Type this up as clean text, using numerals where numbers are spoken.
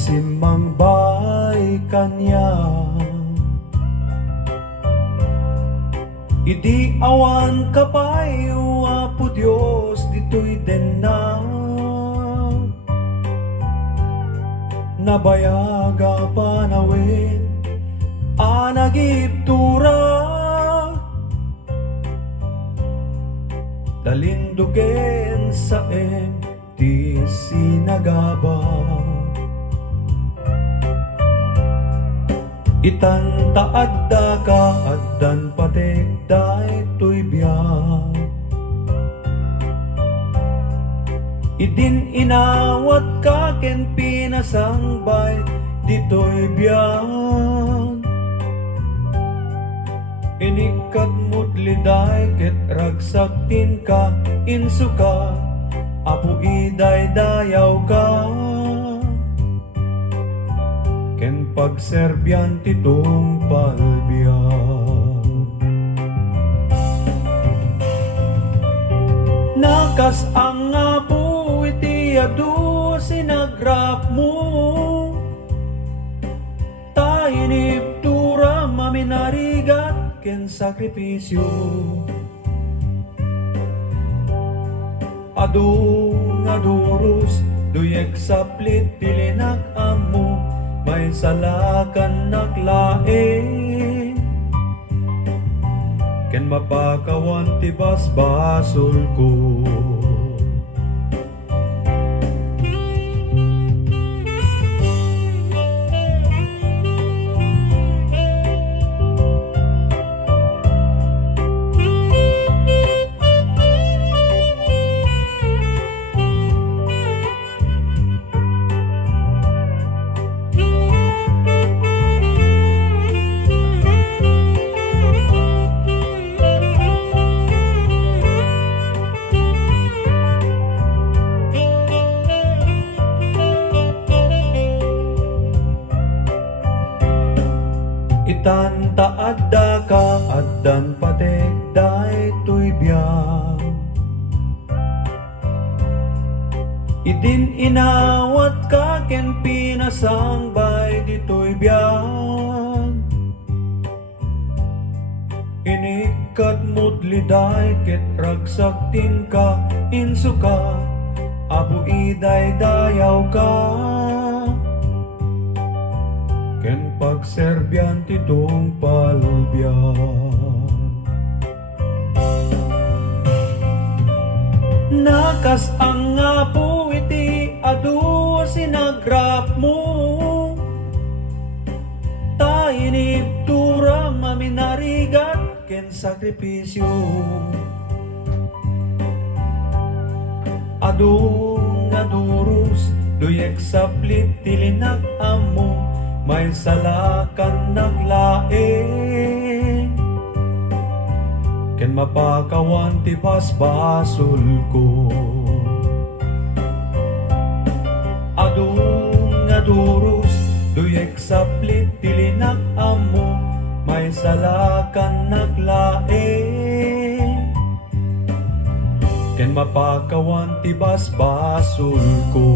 Isimang bay kanya, idi awan kapay Apo Diyos dito'y denna. Nabayaga panawin anagiptura, dalindugen sa ti sinagaba. Itan taadda ka addan pategda ito'y biyag, idin inawat ka ken pinasangbay dito'y biyag. Inikat mutliday ket ragsaktin ka insuka, Apo iday dayaw ka ken pagserbyan titong palbiag. Nakas ang Apo iti adu sinagrap mo, tainiptura maminarigat ken sakripisyo. Adu nga durus duyeg saplit tilinak amo, may salakan naklae ken mapakawan ti basbasol ko. Itan taadda ka addan pategda ito'y biyag, idin inawat ka ken pinasangbay dito'y biyag. Inikat mutliday ket ragsaktin ka insuka, Apo iday dayaw ka ken pagserbyan titong palbiag. Nakas ang Apo iti adu sinagrap mo, tainiptura maminarigat ken sakripisyo. Adu nga durus duyeg saplit tilinak amo, may salakan naglae ken mapakawan ti basbasol ko. Adu nga durus duyeg saplit tilinak amo, may salakan naglae ken mapakawan ti basbasol ko.